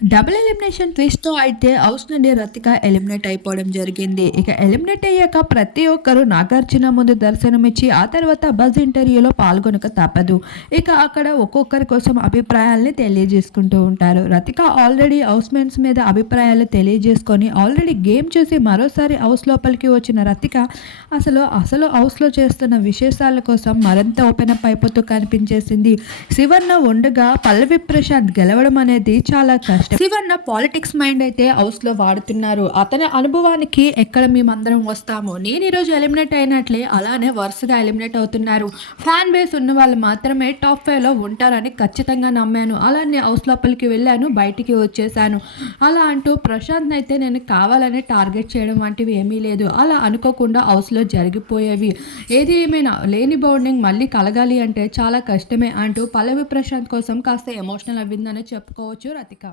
Double elimination ట్విస్ట్‌తో అయితే house నుండి Rathika eliminate అయిపోవడం జరిగింది. ఇక ఎలిమినేట్ అయ్యాక ప్రతి ఒక్కరు నాగార్జున ముందు దర్శనమిచ్చి, ఆ తర్వాత బజ్ ఇంటర్వ్యూలో పాల్గొనక తప్పదు. ఇక అక్కడ ఒక్కొక్కరి కోసం అభిప్రాయాల్ని తెలియజేసుకుంటూ ఉంటారు. రతిక ఆల్రెడీ హౌస్‌మేట్స్ మీద అభిప్రాయాలు తెలియజేసుకొని, ఆల్రెడీ గేమ్ చూసి మరోసారి హౌస్ లోపలికి వచ్చిన రతిక అసలు హౌస్‌లో చేస్తున్న విశేషాల కోసం మరింత ఓపెన్ అప్ అయిపోతూ కనిపించేసింది. శివన్న ఉండగా పల్లవి ప్రశాంత్ గెలవడం అనేది చాలా కష్టం. శివన్న పాలిటిక్స్ మైండ్ అయితే హౌస్‌లో వాడుతున్నారు. అతని అనుభవానికి ఎక్కడ మేమందరం వస్తామో, నేను ఈరోజు ఎలిమినేట్ అయినట్లే అలానే వరుసగా ఎలిమినేట్ అవుతున్నారు. ఫ్యాన్ బేస్ ఉన్న వాళ్ళు మాత్రమే టాప్ 5లో ఉంటారని ఖచ్చితంగా నమ్మాను. అలానే హౌస్ లోపలికి వెళ్ళాను, బయటికి వచ్చేసాను. అలా అంటూ ప్రశాంత్‌ని అయితే నేను కావాలని టార్గెట్ చేయడం వంటివి ఏమీ లేదు. అలా అనుకోకుండా హౌస్‌లో జరిగిపోయేవి. ఏది ఏమైనా లేని బౌండింగ్ మళ్ళీ కలగాలి అంటే చాలా కష్టమే అంటూ పల్లవి ప్రశాంత్ కోసం కాస్త ఎమోషనల్ అవ్విందనే చెప్పుకోవచ్చు రతిక.